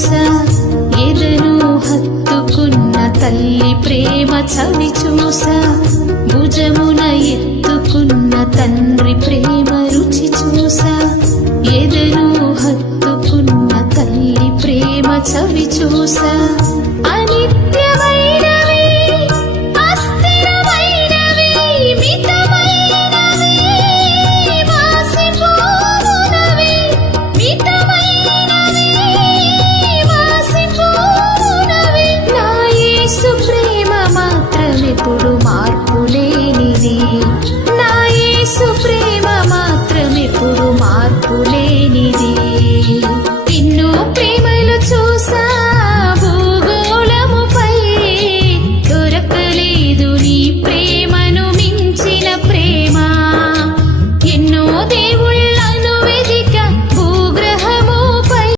చూసా ఎదను హత్తుకున్న తల్లి ప్రేమ చవి చూసా భుజమున ఎత్తుకున్న తండ్రి ప్రేమ రుచి చూసా ఎదను హత్తుకున్న తల్లి ప్రేమ చవి చూసా అనిత్యమైనవి అస్థిరమైనవి మితమైనవి వాసిపోవునవి మితమైనవి వాసిపోవునవి నా యేసు ప్రేమ మాత్రమెప్పుడు మార్పులేనిది నా యేసు ప్రేమ మాత్రమెప్పుడు మార్పులేనిది ఎన్నో ప్రేమలు చూసా భూగోళముపై దొరకలేదు నీ ప్రేమను మించిన ప్రేమ ఎన్నో దేవుడు